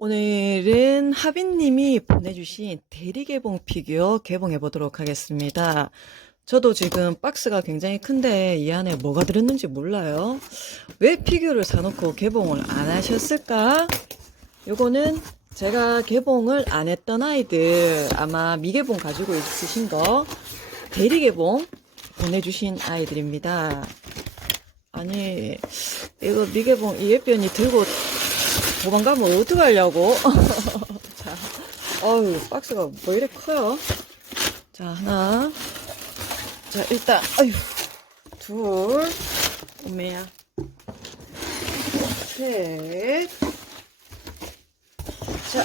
오늘은 하빈님이 보내주신 대리개봉 피규어 개봉해 보도록 하겠습니다. 저도 지금 박스가 굉장히 큰데 이 안에 뭐가 들었는지 몰라요. 왜 피규어를 사놓고 개봉을 안 하셨을까? 요거는 제가 개봉을 안 했던 아이들 아마 미개봉 가지고 있으신 거 대리개봉 보내주신 아이들입니다. 아니 이거 미개봉 이 예편이 들고 도망가면 어떡하려고? 자, 어우, 박스가 뭐 이래 커요? 자, 하나. 자, 일단, 아유, 둘. 엄매야. 셋. 자.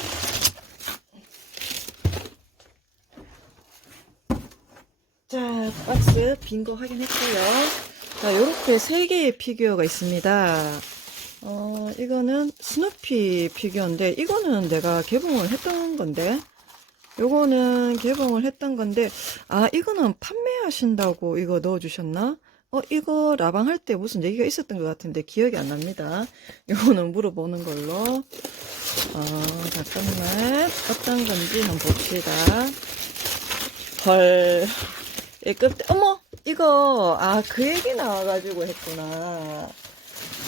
자, 박스 빈 거 확인했고요. 자, 요렇게 세 개의 피규어가 있습니다. 어, 이거는 스누피 피규어인데, 이거는 내가 개봉을 했던 건데, 요거는 개봉을 했던 건데, 아, 이거는 판매하신다고 이거 넣어주셨나? 어, 이거 라방 할 때 무슨 얘기가 있었던 것 같은데 기억이 안 납니다. 요거는 물어보는 걸로. 어, 잠깐만. 어떤 건지 한번 봅시다. 헐. 이 끝에, 어머! 이거, 아, 그 얘기 나와가지고 했구나.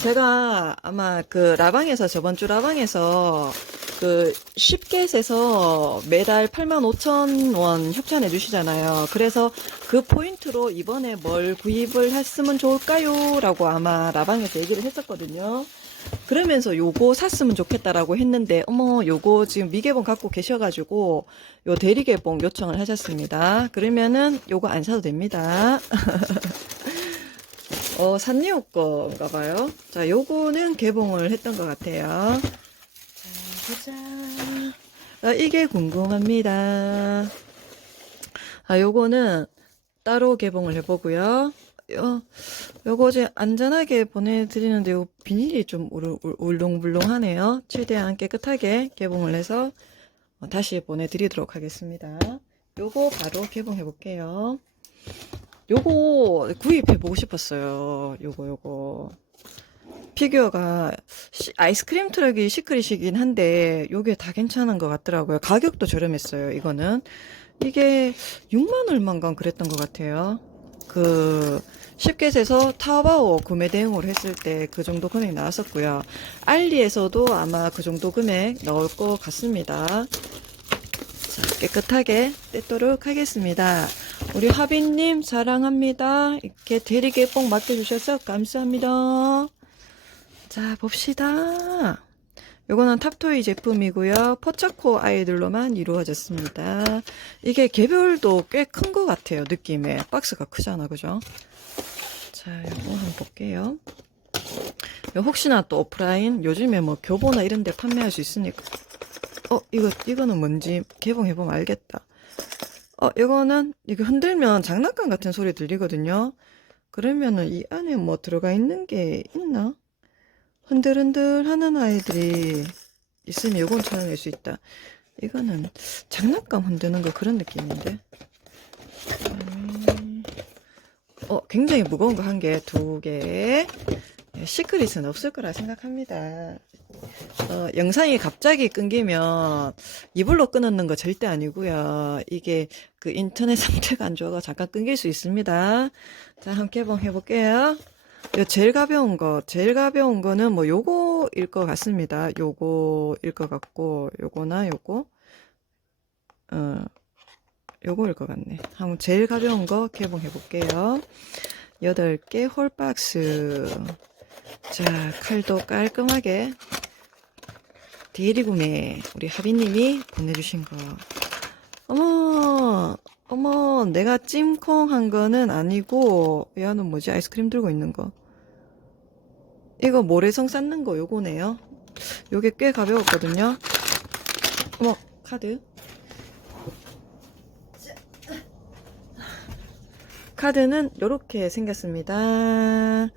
제가 아마 그 라방에서 저번 주 라방에서 그 쉽게에서 매달 85,000원 협찬해 주시잖아요. 그래서 그 포인트로 이번에 뭘 구입을 했으면 좋을까요? 라고 아마 라방에서 얘기를 했었거든요. 그러면서 요거 샀으면 좋겠다라고 했는데 어머 요거 지금 미개봉 갖고 계셔가지고 요 대리개봉 요청을 하셨습니다. 그러면은 요거 안 사도 됩니다. 어, 산리오 거인가 봐요. 자, 요거는 개봉을 했던 것 같아요. 자, 보자. 아, 이게 궁금합니다. 아, 요거는 따로 개봉을 해보고요. 요, 요거 이제 안전하게 보내드리는데 요 비닐이 좀 울렁불렁하네요. 최대한 깨끗하게 개봉을 해서 어, 다시 보내드리도록 하겠습니다. 요거 바로 개봉해 볼게요. 요거 구입해보고 싶었어요. 요거, 요거. 피규어가 시- 아이스크림 트럭이 시크릿이긴 한데 요게 다 괜찮은 것 같더라고요. 가격도 저렴했어요. 이거는 이게 6만 얼마인가 그랬던 것 같아요. 그 쉽게에서 타오바오 구매 대행으로 했을 때 그 정도 금액 나왔었고요. 알리에서도 아마 그 정도 금액 나올 것 같습니다. 자, 깨끗하게 떼도록 하겠습니다. 우리 하빈님 사랑합니다. 이렇게 대리개 뽕 맡겨주셔서 감사합니다. 자, 봅시다. 요거는 탑토이 제품이고요. 포차코 아이들로만 이루어졌습니다. 이게 개별도 꽤 큰 것 같아요, 느낌에. 박스가 크잖아, 그죠? 자, 요거 한번 볼게요. 요 혹시나 또 오프라인, 요즘에 뭐 교보나 이런 데 판매할 수 있으니까. 어, 이거, 이거는 뭔지 개봉해보면 알겠다. 어, 이거는, 이거 흔들면 장난감 같은 소리 들리거든요. 그러면은 이 안에 뭐 들어가 있는 게 있나? 흔들흔들 하는 아이들이 있으면 요건 찾아낼 수 있다. 이거는 장난감 흔드는 거 그런 느낌인데. 음, 어, 굉장히 무거운 거 한 개, 두 개. 예, 시크릿은 없을 거라 생각합니다. 어, 영상이 갑자기 끊기면 이불로 끊는 거 절대 아니고요. 이게 그 인터넷 상태가 안 좋아가 잠깐 끊길 수 있습니다. 자, 한번 개봉해 볼게요. 요 제일 가벼운 거, 제일 가벼운 거는 뭐 요거일 것 같습니다. 요거일 것 같고, 요거나 요거, 어, 요거일 것 같네. 한번 제일 가벼운 거 개봉해 볼게요. 8개 홀박스. 자, 칼도 깔끔하게 대리 구매 우리 하빈님이 보내주신 거. 어머, 어머, 내가 찜콩 한 거는 아니고, 얘는 뭐지? 아이스크림 들고 있는 거. 이거 모래성 쌓는 거 요거네요. 요게 꽤 가벼웠거든요. 어머, 카드. 카드는 요렇게 생겼습니다.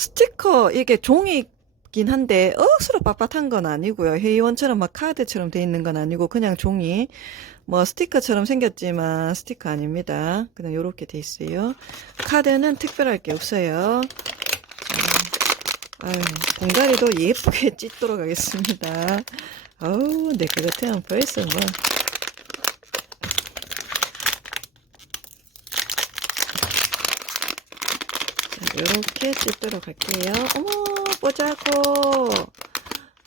스티커, 이게 종이 긴 한데, 억수로 빳빳한 건 아니고요. 회의원처럼 막 카드처럼 돼 있는 건 아니고, 그냥 종이. 뭐, 스티커처럼 생겼지만, 스티커 아닙니다. 그냥 요렇게 돼 있어요. 카드는 특별할 게 없어요. 자, 아유, 봉다리도 예쁘게 찢도록 하겠습니다. 아우, 내거 같으면 벌써 뭐. 자, 요렇게 찢도록 할게요. 어머, 뽀짝고.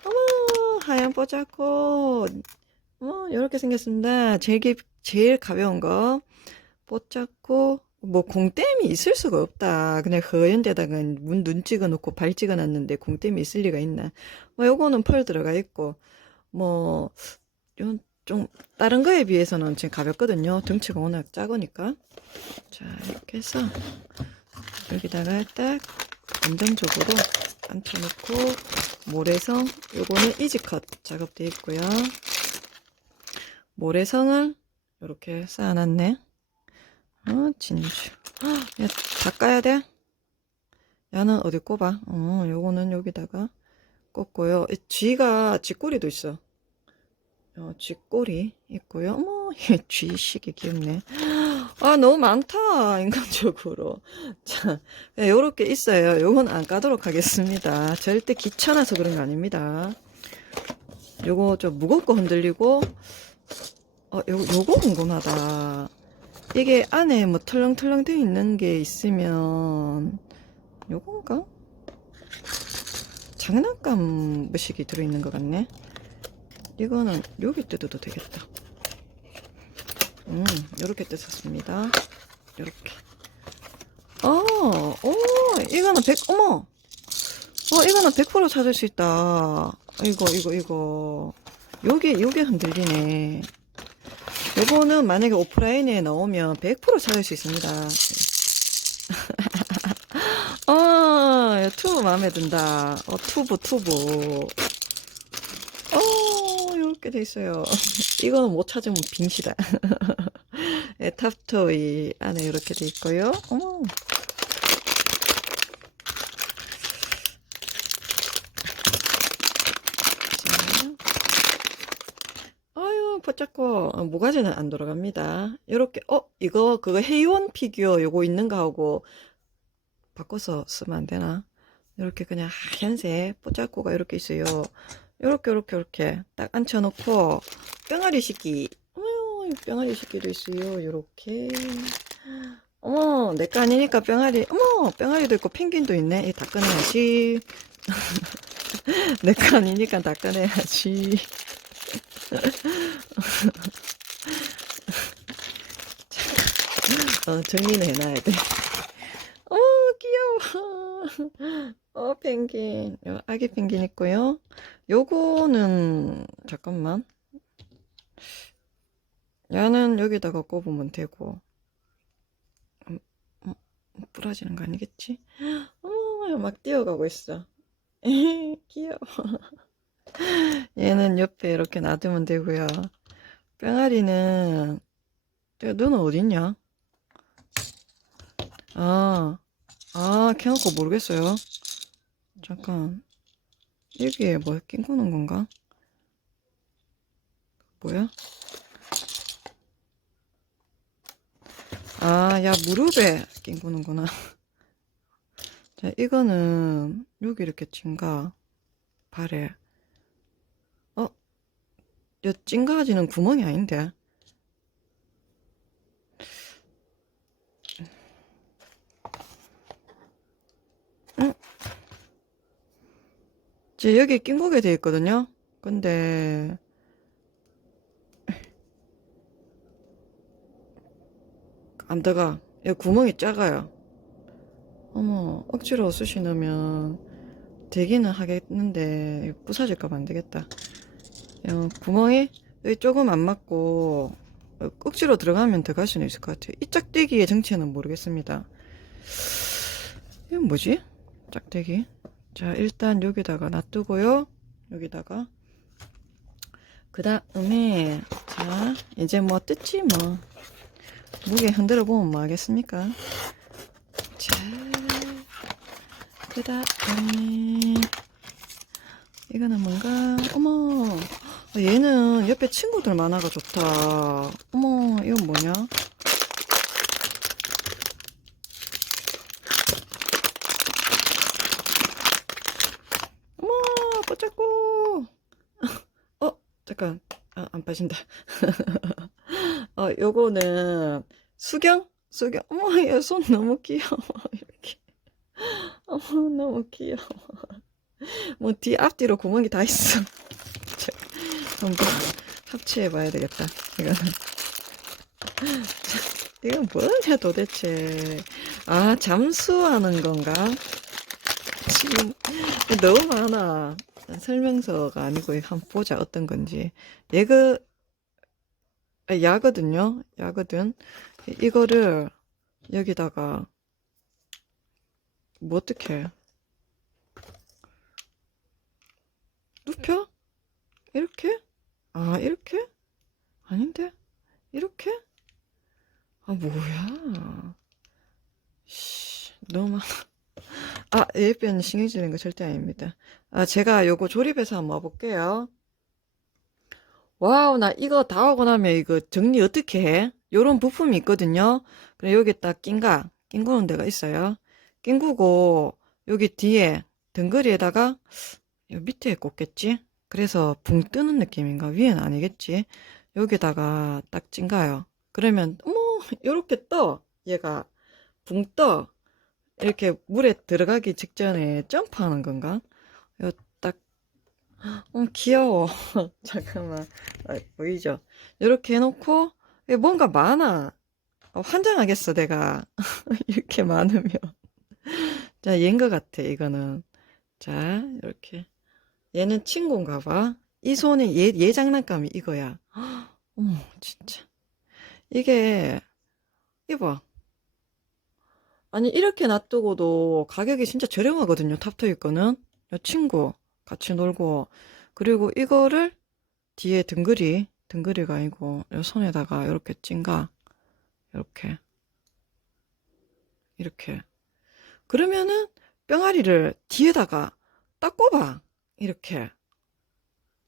어머, 하얀 뽀짝고. 어, 요렇게 생겼습니다. 제일, 기- 제일 가벼운 거. 뽀짝고. 뭐, 공땜이 있을 수가 없다. 그냥 허연 데다가 문, 눈 찍어 놓고 발 찍어 놨는데 공땜이 있을 리가 있나. 뭐, 요거는 펄 들어가 있고, 뭐, 요, 좀, 다른 거에 비해서는 지금 가볍거든요. 등치가 워낙 작으니까. 자, 이렇게 해서, 여기다가 딱, 안정적으로 앉혀놓고, 모래성, 요거는 이지컷 작업돼 있고요. 모래성을 이렇게 쌓아놨네. 어, 진주. 야, 닦아야 돼? 야는 어디 꼽아? 어, 요거는 여기다가 꽂고요. 이 쥐가, 쥐꼬리도 있어. 어, 쥐꼬리 있고요. 어머, 얘 쥐식이 귀엽네. 아, 너무 많다, 인간적으로. 자, 네, 요렇게 있어요. 요건 안 까도록 하겠습니다. 절대 귀찮아서 그런 거 아닙니다. 요거 좀 무겁고 흔들리고, 어, 요, 요거 궁금하다. 이게 안에 뭐 털렁털렁 되어 있는 게 있으면, 요건가? 장난감 무식이 들어있는 것 같네. 이거는 여기 뜯어도 되겠다. 음, 요렇게 뜯었습니다. 요렇게. 어, 오, 이거는 100, 어머! 어, 이거는 100% 찾을 수 있다. 이거, 이거, 이거. 요게, 요게 흔들리네. 요거는 만약에 오프라인에 나오면 100% 찾을 수 있습니다. 어, 튜브 마음에 든다. 어, 튜브, 튜브. 어, 이렇게 돼 있어요. 이거는 못 찾으면 빙시다. 네, 탑토이 안에 이렇게 돼 있고요. 어머. 자. 아유, 포착고 어, 모가지는 안 돌아갑니다. 이렇게 어 이거 그거 헤이원 피규어 요거 있는 거 하고 바꿔서 쓰면 안 되나? 이렇게 그냥 하얀색 뽀짝고가 이렇게 있어요. 요렇게 요렇게 요렇게 딱 앉혀놓고 뿅아리 식기 어머 뿅아리 식기도 있어요. 요렇게 어머 내 거 아니니까 뿅아리 어머 뿅아리도 있고 펭귄도 있네. 이다 꺼내야지. 내 거 아니니까 다 꺼내야지. 어, 정리는 해놔야 돼. 어, 귀여워. 어, 펭귄. 요 아기 펭귄 있고요. 요거는, 잠깐만. 얘는 여기다가 꼽으면 되고. 음, 음, 부러지는 거 아니겠지? 어머, 막 뛰어가고 있어. 귀여워. 얘는 옆에 이렇게 놔두면 되고요. 뿅아리는 야, 너는 어딨냐? 아, 아, 켜놓고 모르겠어요. 잠깐. 여기에 뭐 낀거는 건가? 뭐야? 아, 야, 무릎에 낀거는구나. 자, 이거는 여기 이렇게 찐가? 발에. 어? 야, 찐가지는 구멍이 아닌데. 제 여기 낀거게 돼 있거든요. 근데 안 들어가. 여기 구멍이 작아요. 어머, 억지로 숱이 넣으면 되기는 하겠는데 부서질까봐 안 되겠다. 어, 구멍이 여기 조금 안 맞고 어, 억지로 들어가면 들어갈 수는 있을 것 같아요. 이 짝대기의 정체는 모르겠습니다. 이건 뭐지? 짝대기. 자, 일단 여기다가 놔두고요. 여기다가. 그 다음에, 자, 이제 뭐 뜯지 뭐. 무게 흔들어 보면 뭐 하겠습니까? 자, 그 다음에, 이거는 뭔가, 어머, 어, 얘는 옆에 친구들 많아가 좋다. 어머, 이건 뭐냐? 잠깐, 아, 안 빠진다. 어, 요거는 수경? 수경. 어머, 얘 손 너무 귀여워. 이렇게. 어머, 너무 귀여워. 뭐, 뒤, 앞뒤로 구멍이 다 있어. 자, 한번 합치해 봐야 되겠다. 이거는. 자, 이건 뭐냐, 도대체. 아, 잠수하는 건가? 지금 너무 많아. 설명서가 아니고 한번 보자 어떤 건지. 얘가 아, 야거든요. 야거든. 이거를 여기다가 뭐 어떻게 눕혀? 이렇게? 아 이렇게? 아닌데? 이렇게? 아 뭐야? 씨, 너무 많아. 아, 신경 쓰는 거 절대 아닙니다. 아, 제가 요거 조립해서 한번 와볼게요. 와우, 나 이거 다 하고 나면 이거 정리 어떻게 해? 요런 부품이 있거든요. 그래, 여기 딱 낀가? 낀구는 데가 있어요. 낀구고, 여기 뒤에 등거리에다가, 요 밑에 꽂겠지? 그래서 붕 뜨는 느낌인가? 위에는 아니겠지? 여기다가 딱 찐가요. 그러면, 어머, 요렇게 떠. 얘가 붕 떠. 이렇게 물에 들어가기 직전에 점프하는 건가? 이거 딱, 어, 귀여워. 잠깐만. 아, 보이죠? 이렇게 해놓고, 뭔가 많아. 어, 환장하겠어, 내가. 이렇게 많으면. 자, 얘인 것 같아, 이거는. 자, 이렇게. 얘는 친구인가 봐. 이 손에 얘, 얘 장난감이 이거야. 어머, 진짜. 이게, 이봐. 아니, 이렇게 놔두고도 가격이 진짜 저렴하거든요, 탑토이 거는. 요 친구, 같이 놀고. 그리고 이거를 뒤에 등글이, 등글이가 아니고, 요 손에다가 이렇게 찐가. 이렇게. 이렇게. 그러면은, 뿅아리를 뒤에다가 딱 꼽아. 이렇게.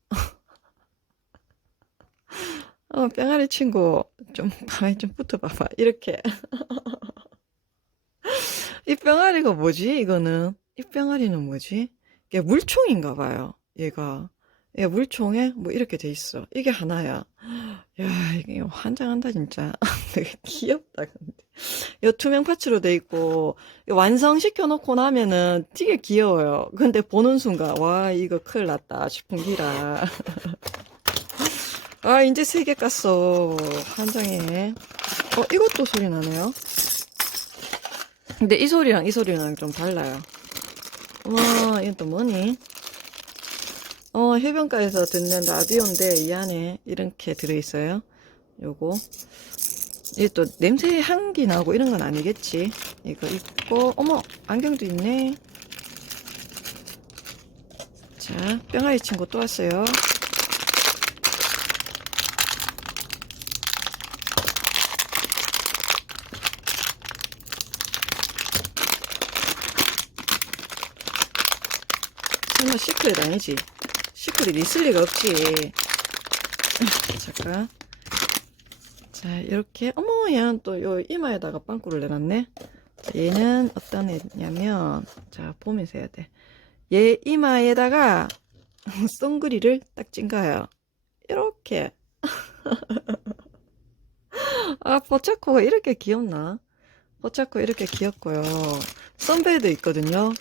어, 뿅아리 친구, 좀, 가만히 좀 붙어봐봐. 이렇게. 이 뿅아리가 뭐지? 이거는 이 뿅아리는 뭐지? 이게 물총인가 봐요. 얘가 얘 물총에 뭐 이렇게 돼 있어. 이게 하나야. 야 이게 환장한다 진짜. 되게 귀엽다 근데. 이 투명 파츠로 돼 있고 완성시켜 놓고 나면은 되게 귀여워요. 근데 보는 순간 와 이거 큰일 났다 싶은 기라. 아 이제 세 개 깠어. 환장해. 어 이것도 소리 나네요. 근데 이 소리랑 이 소리랑 좀 달라요. 와, 이건 또 뭐니? 어, 해변가에서 듣는 라디오인데 이 안에 이렇게 들어있어요. 요거. 이게 또 냄새 향기 나고 이런 건 아니겠지? 이거 있고, 어머, 안경도 있네. 자, 뿅아리 친구 또 왔어요. 설마 시크릿 아니지? 시크릿 있을 리가 없지. 잠깐. 자, 이렇게, 어머, 얘는 또 요 이마에다가 빵꾸를 내놨네. 자, 얘는 어떤 애냐면, 자, 보면서 해야 돼. 얘 이마에다가 송그리를 딱 찐거예요. 이렇게. 아, 버차코가 이렇게 귀엽나? 버차코 이렇게 귀엽고요. 선베드 있거든요.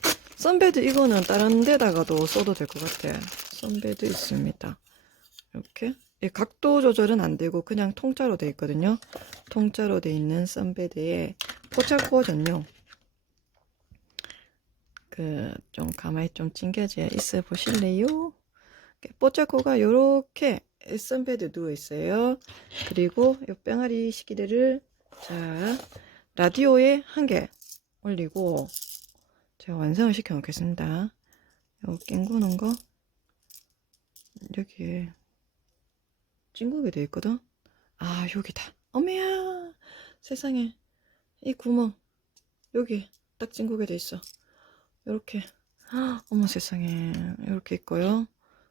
선베드 이거는 다른 데다가도 써도 될 것 같아. 선베드 있습니다. 이렇게. 이 각도 조절은 안 되고 그냥 통짜로 돼 있거든요. 통짜로 돼 있는 선베드에 포차코 전용. 그, 좀 가만히 좀 찡겨져 있어 보실래요? 뽀짜코가 요렇게 선베드 누워 있어요. 그리고 요 뺑아리 시기대를 자, 라디오에 한 개 올리고 제가 완성을 시켜 놓겠습니다. 요 낑구는 거 여기에 찡구게 돼 있거든. 아 여기다. 어메야 세상에 이 구멍 여기 딱 찡구게 돼 있어. 요렇게 어머 세상에 이렇게 있고요.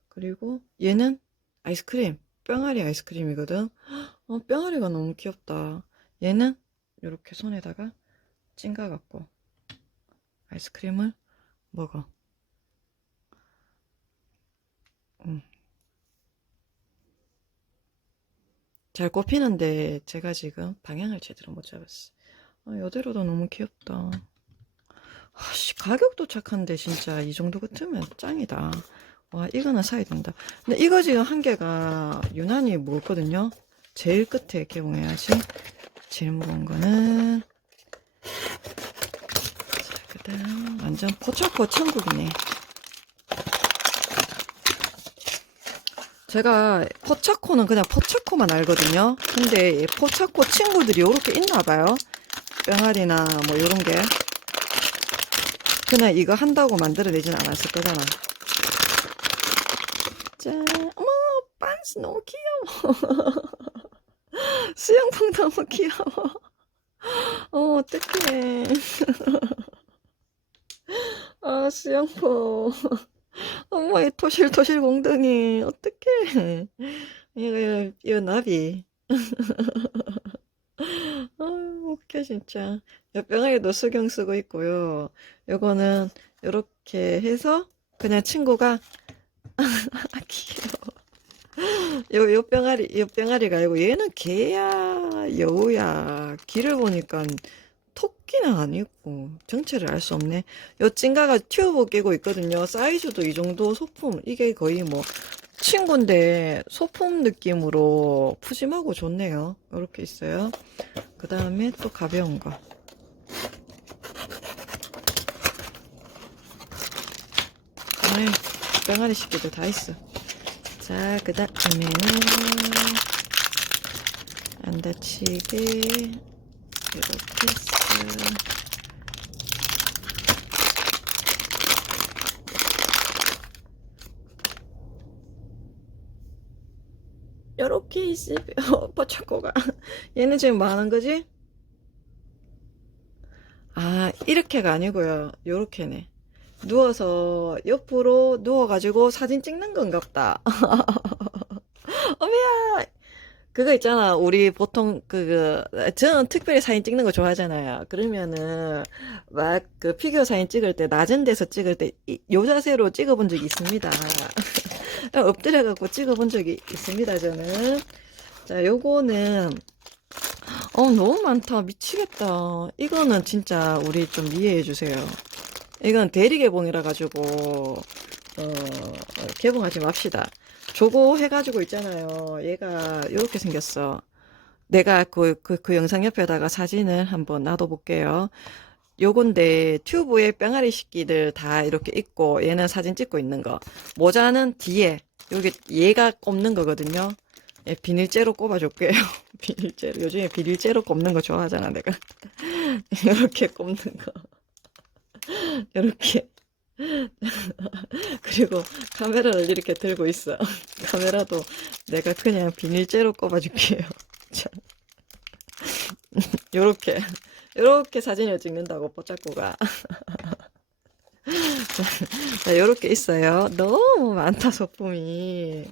그리고 얘는 아이스크림 뿅아리 아이스크림이거든. 어 뿅아리가 너무 귀엽다. 얘는 이렇게 손에다가 찡가 갖고 아이스크림을 먹어. 음. 잘 꼽히는데 제가 지금 방향을 제대로 못 잡았어. 아, 이대로도 너무 귀엽다. 아씨 가격도 착한데 진짜 이 정도 같으면 짱이다. 와 이거는 사야 된다. 근데 이거 지금 한 개가 유난히 무겁거든요. 제일 끝에 개봉해야지. 제일 무거운 거는 완전 포차코 천국이네. 제가 포차코는 그냥 포차코만 알거든요. 근데 이 포차코 친구들이 이렇게 있나 봐요. 병아리나 뭐 이런 게. 그냥 이거 한다고 만들어내진 않았을 거잖아. 짠, 어머, 빤스 너무 귀여워. 수영복 너무 귀여워. 어, 어떡해. 아, 수영복. 어머, 이 토실토실 공둥이. 어떡해. 이거, 이거 나비. 아, 웃겨, 진짜. 옆병아리도 수경 쓰고 있고요. 요거는 요렇게 해서 그냥 친구가 아, 귀여워. 요, 요 병아리, 요 병아리가 아니고 얘는 개야, 여우야. 귀를 보니까 토끼는 아니고 정체를 알 수 없네. 요 찐가가 튜브 끼고 있거든요. 사이즈도 이 정도 소품. 이게 거의 뭐 친구인데 소품 느낌으로 푸짐하고 좋네요. 요렇게 있어요. 그 다음에 또 가벼운 거. 아이, 병아리 식기도 다 있어. 자, 그 다음에는 안 다치게 이렇게 했어. 요렇게 있으면 포차코가 얘는 지금 뭐 하는 거지? 아 이렇게가 아니고요 요렇게네 누워서 옆으로 누워가지고 사진 찍는 건가 보다 어머야 그거 있잖아. 우리 보통 그 저는 특별히 사진 찍는 거 좋아하잖아요. 그러면은 막 그 피규어 사진 찍을 때 낮은 데서 찍을 때 요 자세로 찍어본 적이 있습니다. 엎드려 갖고 찍어본 적이 있습니다 저는. 자 요거는 어 너무 많다. 미치겠다. 이거는 진짜 우리 좀 이해해 주세요. 이건 대리 개봉이라 가지고 어 개봉하지 맙시다 저거 해가지고 있잖아요. 얘가 이렇게 생겼어. 내가 그, 그, 그 영상 옆에다가 사진을 한번 놔둬볼게요. 요건데 튜브에 병아리 식기들 다 이렇게 있고 얘는 사진 찍고 있는 거. 모자는 뒤에. 여기 얘가 꼽는 거거든요. 예, 비닐째로 꼽아줄게요. 비닐째로. 요즘에 비닐째로 꼽는 거 좋아하잖아 내가. 이렇게 꼽는 거. 이렇게 그리고 카메라를 이렇게 들고 있어. 카메라도 내가 그냥 비닐째로 꼽아줄게요. 자, 요렇게 요렇게 사진을 찍는다고 뽀짝고가. 자, 요렇게 있어요. 너무 많다 소품이.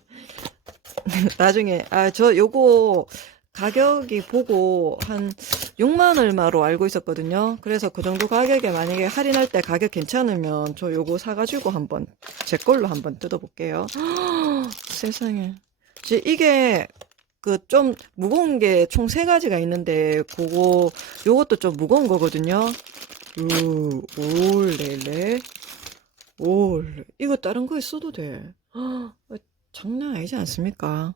나중에 아 저 요거 가격이 보고 한 6만 얼마로 알고 있었거든요. 그래서 그 정도 가격에 만약에 할인할 때 가격 괜찮으면 저 요거 사가지고 한번 제 걸로 한번 뜯어볼게요. 세상에. 이제 이게 그 좀 무거운 게 총 세 가지가 있는데 그거 요것도 좀 무거운 거거든요. 우, 올레레 올 이거 다른 거에 써도 돼. 장난 아니지 않습니까?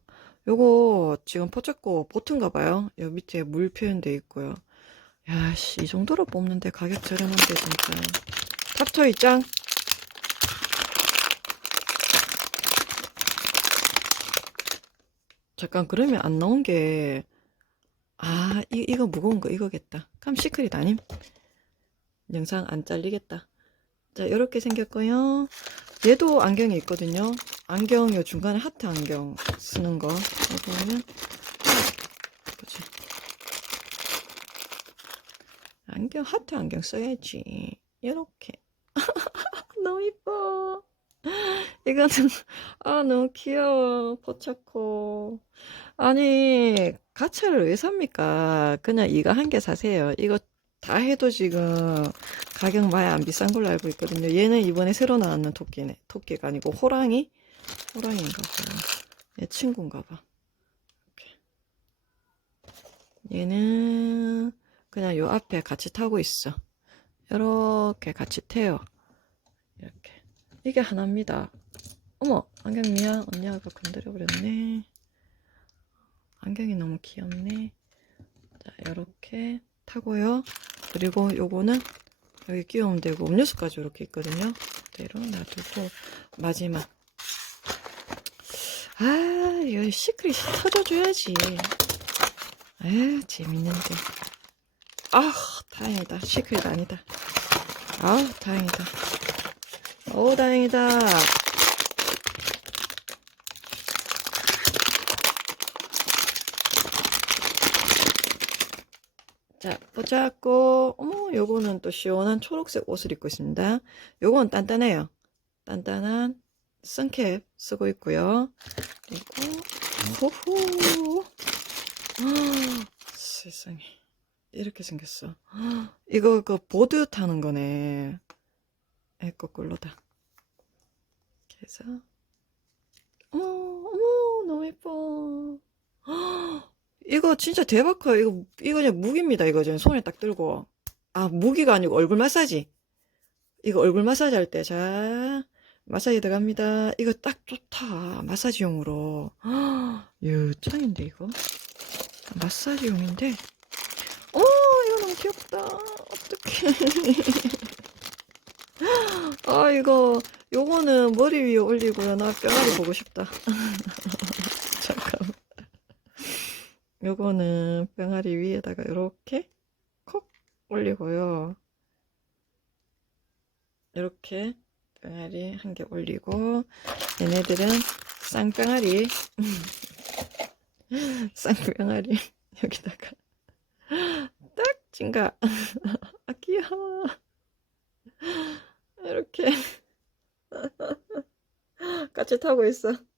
요거 지금 포착고 보트인가 봐요. 여기 밑에 물 표현돼 있고요. 야씨 이 정도로 뽑는데 가격 저렴한데 진짜. 탑토이 짱. 잠깐 그러면 안 나온 게 아, 이, 이거 무거운 거 이거겠다. 그럼 시크릿 아님? 영상 안 잘리겠다. 자, 이렇게 생겼고요. 얘도 안경이 있거든요. 안경 요 중간에 하트 안경 쓰는 거. 이거는 뭐지? 안경 하트 안경 써야지. 이렇게. 너무 이뻐. 이거는 아 너무 귀여워 포차코 아니 가차를 왜 삽니까 그냥 이거 한 개 사세요 이거 다 해도 지금 가격 많이 안 비싼 걸로 알고 있거든요 얘는 이번에 새로 나왔는 토끼네 토끼가 아니고 호랑이 호랑이인가 봐요 얘 친구인가 봐 이렇게 얘는 그냥 요 앞에 같이 타고 있어. 이렇게 같이 태요. 이렇게. 이게 하나입니다. 어머, 안경 미안. 언니가 건드려 버렸네. 안경이 너무 귀엽네. 자, 이렇게 타고요. 그리고 요거는 여기 끼우면 되고 음료수까지 이렇게 있거든요. 그대로 놔두고 마지막. 아, 이거 시크릿이 터져줘야지. 에 재밌는데. 아, 다행이다. 시크릿 아니다. 아, 다행이다. 오, 다행이다. 자, 보자고. 어머, 요거는 또 시원한 초록색 옷을 입고 있습니다. 요건 단단해요. 단단한 선캡 쓰고 있고요. 그리고, 호호. 아, 세상에. 이렇게 생겼어. 아, 이거 그 보드 타는 거네. 에, 거꾸로다. 그래서, 어머, 어머, 너무 예뻐. 아, 이거 진짜 대박 커요. 이거, 이거 그냥 무기입니다. 이거 지금 손에 딱 들고. 아, 무기가 아니고 얼굴 마사지. 이거 얼굴 마사지 할 때, 자, 마사지 들어갑니다. 이거 딱 좋다. 마사지용으로. 유, 짱인데, 이거. 마사지용인데. 어, 이거 너무 귀엽다. 어떡해. 아, 이거, 요거는 머리 위에 올리고요. 나 뼈다리 보고 싶다. 요거는 병아리 위에다가 이렇게 콕 올리고요. 이렇게 병아리 한 개 올리고 얘네들은 쌍병아리 쌍병아리 여기다가 딱 찐가. 아 귀여워. 이렇게. 같이 타고 있어. 아,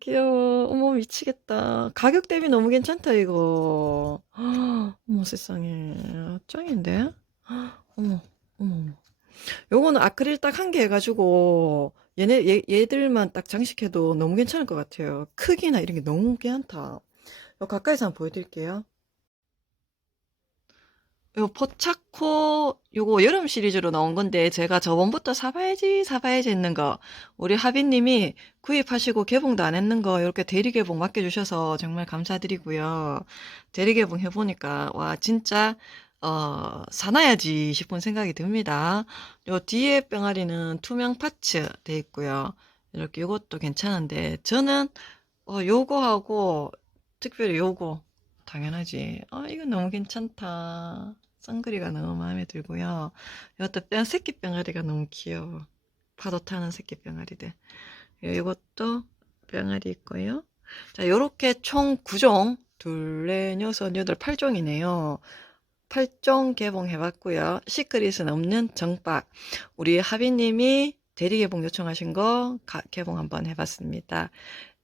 귀여워. 어머, 미치겠다. 가격 대비 너무 괜찮다, 이거. 어머, 세상에. 짱인데? 어머, 어머, 어머. 요거는 아크릴 딱 한 개 해가지고, 얘네, 얘, 얘들만 딱 장식해도 너무 괜찮을 것 같아요. 크기나 이런 게 너무 괜찮다. 요 가까이서 한번 보여드릴게요. 요 포차코 요거 여름 시리즈로 나온 건데 제가 저번부터 사봐야지 사봐야지 했는 거 우리 하빈님이 구입하시고 개봉도 안 했는 거 이렇게 대리 개봉 맡겨주셔서 정말 감사드리고요. 대리 개봉 해보니까 와 진짜 어 사놔야지 싶은 생각이 듭니다. 요 뒤에 병아리는 투명 파츠 돼 있고요. 이렇게 요것도 괜찮은데 저는 어 요거하고 특별히 요거 당연하지. 아, 이거 너무 괜찮다. 썬그리가 너무 마음에 들고요. 이것도 뼈, 새끼 병아리가 너무 귀여워. 파도 타는 새끼 병아리들. 이것도 병아리 있고요. 자, 요렇게 총 9종, 둘, 넷, 여섯, 여덟, 8종이네요. 8종 개봉해봤고요. 시크릿은 없는 정박. 우리 하비님이 대리 개봉 요청하신 거 가- 개봉 한번 해봤습니다.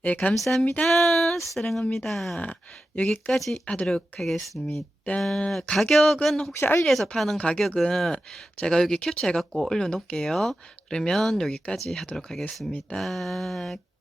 네, 감사합니다. 사랑합니다. 여기까지 하도록 하겠습니다. 가격은 혹시 알리에서 파는 가격은 제가 여기 캡처해갖고 올려놓을게요. 그러면 여기까지 하도록 하겠습니다. 끝.